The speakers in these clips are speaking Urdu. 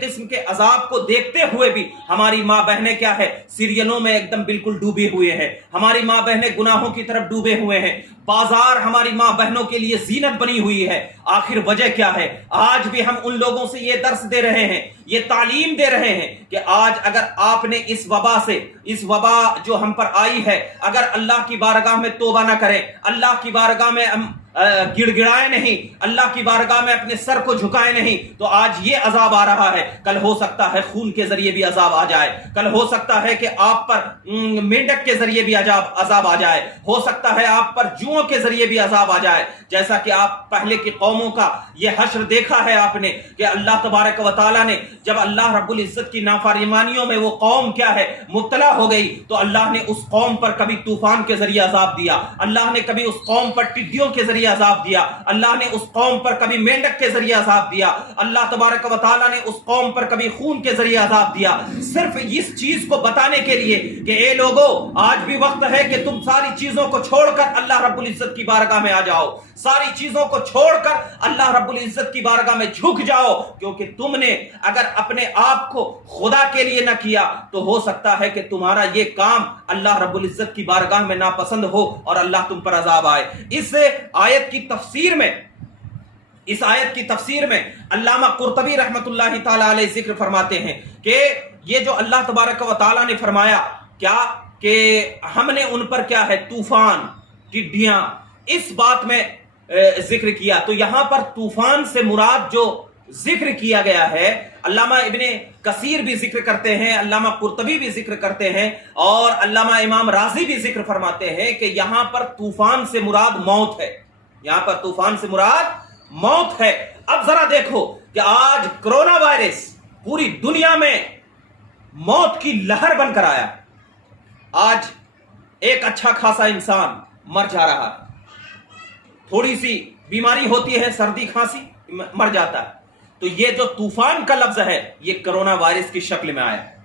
قسم کے عذاب کو دیکھتے ہوئے بھی ہماری ماں بہنیں کیا ہے، سیریلوں میں ایک دم بالکل ڈوبے ہوئے ہیں، ہماری ماں بہنیں گناہوں کی طرف ڈوبے ہوئے ہیں، بازار ہماری ماں بہنوں کے لیے زینت بنی ہوئی ہے۔ آخر وجہ کیا ہے؟ آج بھی ہم ان لوگوں سے یہ درس دے رہے ہیں، یہ تعلیم دے رہے ہیں کہ آج اگر آپ نے اس وبا جو ہم پر آئی ہے، اگر اللہ کی بارگاہ میں توبہ نہ کریں، اللہ کی بارگاہ میں گڑ گڑائے نہیں، اللہ کی بارگاہ میں اپنے سر کو جھکائے نہیں، تو آج یہ عذاب آ رہا ہے، کل ہو سکتا ہے خون کے ذریعے بھی عذاب آ جائے، کل ہو سکتا ہے کہ آپ پر مینڈک کے ذریعے بھی عذاب آ جائے، ہو سکتا ہے آپ پر جوؤں کے ذریعے بھی عذاب آ جائے۔ جیسا کہ آپ پہلے کی قوموں کا یہ حشر دیکھا ہے آپ نے کہ اللہ تبارک و تعالیٰ نے جب اللہ رب العزت کی نافرمانیوں میں وہ قوم کیا ہے مبتلا ہو گئی، تو اللہ نے اس قوم پر کبھی طوفان کے ذریعے عذاب دیا، اللہ نے کبھی اس قوم پر ٹڈیوں کے ذریعے عذاب دیا، اللہ نے اس قوم پر کبھی مینڈک کے ذریعے عذاب دیا، اللہ تبارک و تعالیٰ نے اس قوم پر کبھی خون کے ذریعے عذاب دیا، صرف اس چیز کو بتانے کے لیے کہ اے لوگو آج بھی وقت ہے کہ تم ساری چیزوں کو چھوڑ کر اللہ رب العزت کی بارگاہ میں آ جاؤ، ساری چیزوں کو چھوڑ کر اللہ رب العزت کی بارگاہ میں جھک جاؤ، کیونکہ تم نے اگر اپنے آپ کو خدا کے لیے نہ کیا تو ہو سکتا ہے کہ تمہارا یہ کام اللہ رب العزت کی بارگاہ میں ناپسند ہو اور اللہ تم پر عذاب آئے۔ اس آیت کی تفسیر میں علامہ قرطبی رحمت اللہ تعالی علیہ ذکر فرماتے ہیں کہ یہ جو اللہ تبارک و تعالی نے فرمایا کیا کہ ہم نے ان پر کیا ہے طوفان، ٹڈیاں، اس بات میں ذکر کیا، تو یہاں پر طوفان سے مراد جو ذکر کیا گیا ہے، علامہ ابن کثیر بھی ذکر کرتے ہیں، علامہ قرطبی بھی ذکر کرتے ہیں، اور علامہ امام رازی بھی ذکر فرماتے ہیں کہ یہاں پر طوفان سے مراد موت ہے، یہاں پر طوفان سے مراد موت ہے۔ اب ذرا دیکھو کہ آج کرونا وائرس پوری دنیا میں موت کی لہر بن کر آیا، آج ایک اچھا خاصا انسان مر جا رہا ہے، تھوڑی سی بیماری ہوتی ہے، سردی کھانسی، مر جاتا ہے۔ تو یہ جو طوفان کا لفظ ہے یہ کرونا وائرس کی شکل میں آیا ہے،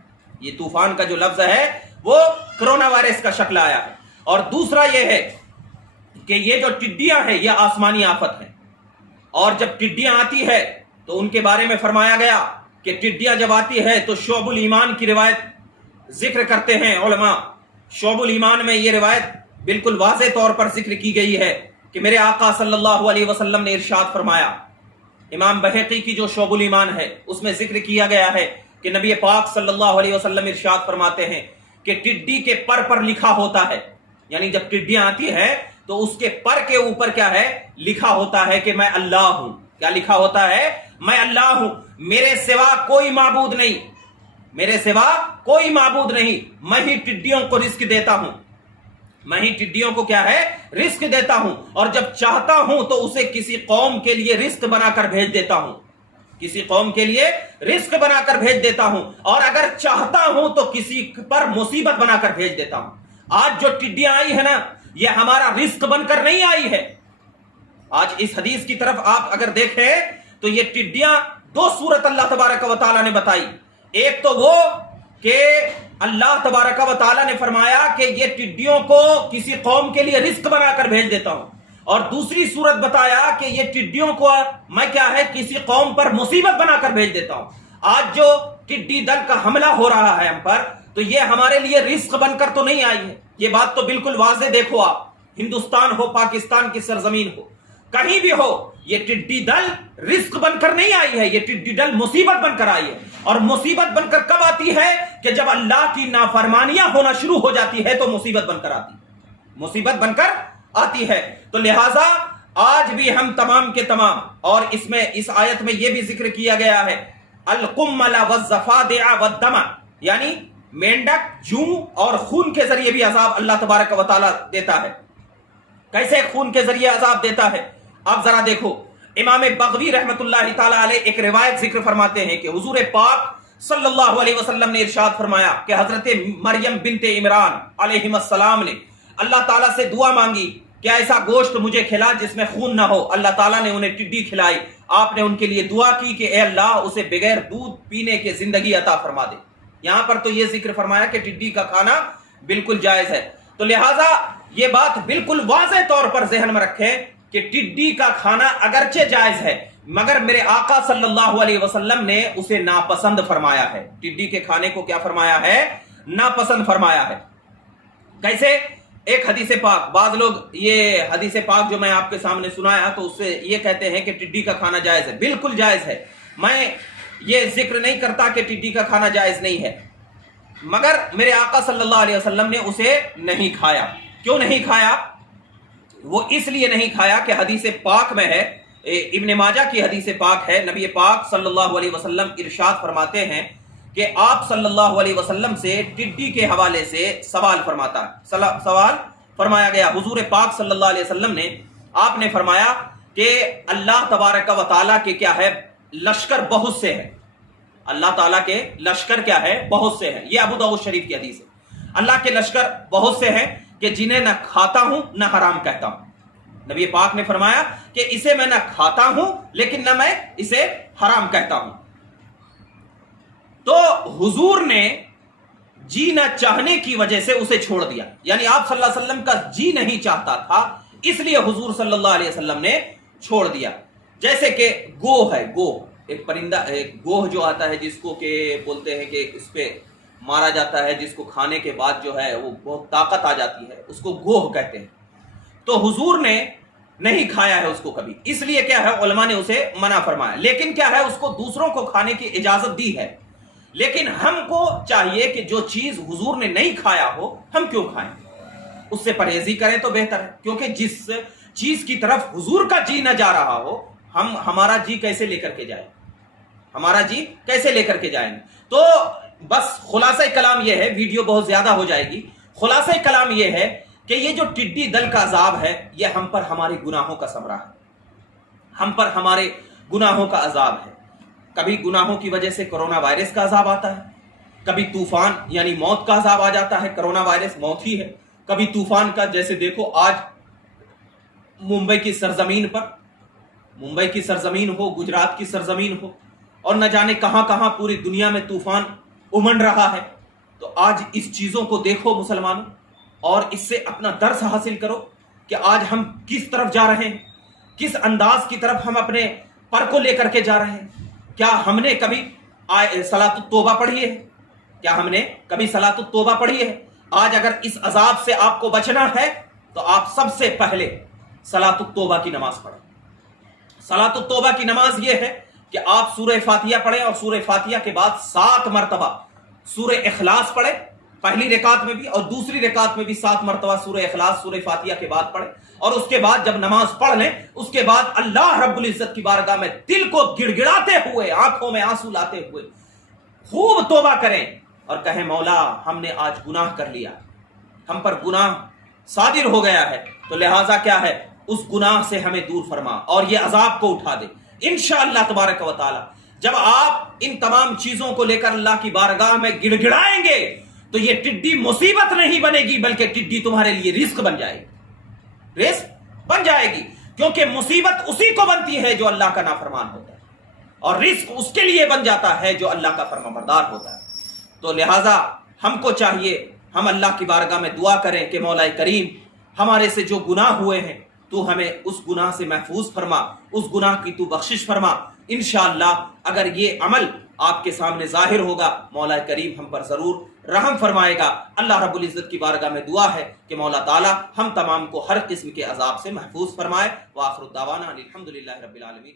یہ طوفان کا جو لفظ ہے وہ کرونا وائرس کا شکل آیا ہے۔ اور دوسرا یہ ہے کہ یہ جو ٹڈیاں ہیں یہ آسمانی آفت ہیں، اور جب ٹڈیاں آتی ہے تو ان کے بارے میں فرمایا گیا کہ ٹڈیاں جب آتی ہے تو شعب الایمان کی روایت ذکر کرتے ہیں علماء، شعب الایمان میں یہ روایت بالکل واضح طور پر ذکر کی گئی ہے کہ میرے آقا صلی اللہ علیہ وسلم نے ارشاد فرمایا، امام بہقی کی جو شعب الایمان ہے اس میں ذکر کیا گیا ہے کہ نبی پاک صلی اللہ علیہ وسلم ارشاد فرماتے ہیں کہ ٹڈی کے پر لکھا ہوتا ہے، یعنی جب ٹڈیاں آتی ہے تو اس کے پر کے اوپر کیا ہے لکھا ہوتا ہے کہ میں اللہ ہوں۔ کیا لکھا ہوتا ہے؟ میں اللہ ہوں، میرے سوا کوئی معبود نہیں، میرے سوا کوئی معبود نہیں، میں ہی ٹڈیوں کو رزق دیتا ہوں، میں ہی ٹڈیوں کو کیا ہے رزق دیتا ہوں، اور جب چاہتا ہوں تو اسے کسی قوم کے لیے رزق بنا کر بھیج دیتا ہوں، کسی قوم کے لیے رزق بنا کر بھیج دیتا ہوں، اور اگر چاہتا ہوں تو کسی پر مصیبت بنا کر بھیج دیتا ہوں۔ آج جو ٹڈیاں آئی ہے نا یہ ہمارا رزق بن کر نہیں آئی ہے۔ آج اس حدیث کی طرف آپ اگر دیکھیں تو یہ ٹڈیاں دو صورت اللہ تبارک و تعالیٰ نے بتائی، ایک تو وہ کہ اللہ تبارک و تعالیٰ نے فرمایا کہ یہ ٹڈیوں کو کسی قوم کے لیے رزق بنا کر بھیج دیتا ہوں، اور دوسری صورت بتایا کہ یہ ٹڈیوں کو میں کیا ہے کسی قوم پر مصیبت بنا کر بھیج دیتا ہوں۔ آج جو ٹڈی دل کا حملہ ہو رہا ہے ہم پر، تو یہ ہمارے لیے رزق بن کر تو نہیں آئی ہے، یہ بات تو بالکل واضح دیکھو آپ، ہندوستان ہو، پاکستان کی سرزمین ہو، کہیں بھی ہو، یہ ٹڈی دل رزق بن کر نہیں آئی ہے، یہ ٹڈی دل مصیبت بن کر آئی ہے۔ اور مصیبت بن کر کب آتی ہے؟ کہ جب اللہ کی نافرمانیاں ہونا شروع ہو جاتی ہے تو مصیبت بن کر آتی ہے، مصیبت بن کر آتی ہے۔ تو لہٰذا آج بھی ہم تمام کے تمام، اور اس آیت میں یہ بھی ذکر کیا گیا ہے القمل والضفادع والدم، یعنی مینڈک، جوں اور خون کے ذریعے بھی عذاب اللہ تبارک و تعالیٰ دیتا ہے۔ کیسے خون کے ذریعے عذاب دیتا ہے؟ آپ ذرا دیکھو، امام بغوی رحمت اللہ تعالی علیہ ایک روایت ذکر فرماتے ہیں کہ حضور پاک صلی اللہ علیہ وسلم نے ارشاد فرمایا کہ حضرت مریم بنت عمران علیہ السلام نے اللہ تعالیٰ سے دعا مانگی کہ ایسا گوشت مجھے کھلا جس میں خون نہ ہو، اللہ تعالیٰ نے انہیں ٹڈی کھلائی، آپ نے ان کے لیے دعا کی کہ اے اللہ اسے بغیر دودھ پینے کے زندگی عطا فرما دے۔ یہاں پر تو یہ ذکر فرمایا کہ ٹڈی کا کھانا بالکل جائز ہے، تو لہٰذا یہ بات بالکل واضح طور پر ذہن میں رکھیں کہ ٹڈی کا کھانا اگرچہ جائز ہے مگر میرے آقا صلی اللہ علیہ وسلم نے اسے ناپسند فرمایا ہے. ٹڈی کے کھانے کو کیا فرمایا ہے؟ ناپسند فرمایا ہے. کیسے؟ ایک حدیث پاک، بعض لوگ یہ حدیث پاک جو میں آپ کے سامنے سنایا تو اس سے یہ کہتے ہیں کہ ٹڈی کا کھانا جائز ہے. بالکل جائز ہے. میں یہ ذکر نہیں کرتا کہ ٹڈی کا کھانا جائز نہیں ہے، مگر میرے آقا صلی اللہ علیہ وسلم نے اسے نہیں کھایا. کیوں نہیں کھایا؟ وہ اس لیے نہیں کھایا کہ حدیث پاک میں ہے، ابن ماجہ کی حدیث پاک ہے، نبی پاک صلی اللہ علیہ وسلم ارشاد فرماتے ہیں کہ آپ صلی اللہ علیہ وسلم سے ٹڈی کے حوالے سے سوال فرمایا گیا. حضور پاک صلی اللہ علیہ وسلم نے، آپ نے فرمایا کہ اللہ تبارک و تعالیٰ کے کیا ہے؟ لشکر بہت سے ہیں. اللہ تعالیٰ کے لشکر کیا ہے؟ بہت سے ہیں. یہ ابو داؤد شریف کی حدیث ہے. اللہ کے لشکر بہت سے ہیں کہ جنہیں نہ کھاتا ہوں نہ حرام کہتا ہوں. نبی پاک نے فرمایا کہ اسے میں نہ کھاتا ہوں لیکن نہ میں اسے حرام کہتا ہوں. تو حضور نے جی نہ چاہنے کی وجہ سے اسے چھوڑ دیا. یعنی آپ صلی اللہ علیہ وسلم کا جی نہیں چاہتا تھا، اس لیے حضور صلی اللہ علیہ وسلم نے چھوڑ دیا. جیسے کہ گوہ ہے، گوہ ایک پرندہ، ایک گوہ جو آتا ہے جس کو کہ بولتے ہیں کہ اس پہ مارا جاتا ہے، جس کو کھانے کے بعد جو ہے وہ بہت طاقت آ جاتی ہے، اس کو گوہ کہتے ہیں. تو حضور نے نہیں کھایا ہے اس کو کبھی، اس لیے کیا ہے علماء نے اسے منع فرمایا. لیکن کیا ہے اس کو دوسروں کو کھانے کی اجازت دی ہے. لیکن ہم کو چاہیے کہ جو چیز حضور نے نہیں کھایا ہو ہم کیوں کھائیں؟ اس سے پرہیزی کریں تو بہتر ہے. کیونکہ جس چیز کی طرف حضور کا جی نہ جا رہا ہو ہمارا جی کیسے لے کر کے جائیں؟ ہمارا جی کیسے لے کر کے جائیں؟ تو بس خلاصہ کلام یہ ہے، ویڈیو بہت زیادہ ہو جائے گی. خلاصہ کلام یہ ہے کہ یہ جو ٹڈی دل کا عذاب ہے یہ ہم پر ہمارے گناہوں کا ثمرہ ہے، ہم پر ہمارے گناہوں کا عذاب ہے. کبھی گناہوں کی وجہ سے کرونا وائرس کا عذاب آتا ہے، کبھی طوفان یعنی موت کا عذاب آ جاتا ہے. کرونا وائرس موت ہی ہے. کبھی طوفان کا، جیسے دیکھو آج ممبئی کی سرزمین ہو، گجرات کی سرزمین ہو، اور نہ جانے کہاں کہاں پوری دنیا میں طوفان امن رہا ہے. تو آج اس چیزوں کو دیکھو مسلمانوں، اور اس سے اپنا درس حاصل کرو کہ آج ہم کس طرف جا رہے ہیں، کس انداز کی طرف ہم اپنے پر کو لے کر کے جا رہے ہیں. کیا ہم نے کبھی صلاۃ التوبہ پڑھی ہے؟ کیا ہم نے کبھی صلاۃ التوبہ پڑھی ہے؟ آج اگر اس عذاب سے آپ کو بچنا ہے تو آپ سب سے پہلے صلاۃ التوبہ کی نماز پڑھیں. صلاۃ التوبہ کی نماز یہ ہے کہ آپ سورہ فاتحہ پڑھیں، اور سورہ فاتحہ کے بعد 7 مرتبہ سورہ اخلاص پڑھیں، پہلی رکعت میں بھی اور دوسری رکعت میں بھی 7 مرتبہ سورہ اخلاص سورہ فاتحہ کے بعد پڑھیں. اور اس کے بعد جب نماز پڑھ لیں اس کے بعد اللہ رب العزت کی بارگاہ میں دل کو گڑ گڑاتے ہوئے، آنکھوں میں آنسو لاتے ہوئے خوب توبہ کریں اور کہیں مولا ہم نے آج گناہ کر لیا، ہم پر گناہ صادر ہو گیا ہے، تو لہٰذا کیا ہے اس گناہ سے ہمیں دور فرما اور یہ عذاب کو اٹھا دے. انشاءاللہ تبارک و تعالی جب آپ ان تمام چیزوں کو لے کر اللہ کی بارگاہ میں گڑ گڑائیں گے تو یہ ٹڈی مصیبت نہیں بنے گی، بلکہ ٹڈی تمہارے لیے رزق بن جائے گی، رزق بن جائے گی. کیونکہ مصیبت اسی کو بنتی ہے جو اللہ کا نافرمان ہوتا ہے، اور رزق اس کے لیے بن جاتا ہے جو اللہ کا فرمانبردار ہوتا ہے. تو لہٰذا ہم کو چاہیے ہم اللہ کی بارگاہ میں دعا کریں کہ مولا کریم ہمارے سے جو گناہ ہوئے ہیں تو ہمیں اس گناہ سے محفوظ فرما، اس گناہ کی تو بخشش فرما. انشاءاللہ اگر یہ عمل آپ کے سامنے ظاہر ہوگا مولا کریم ہم پر ضرور رحم فرمائے گا. اللہ رب العزت کی بارگاہ میں دعا ہے کہ مولا تعالی ہم تمام کو ہر قسم کے عذاب سے محفوظ فرمائے. وآخر دعوانا الحمدللہ رب العالمین.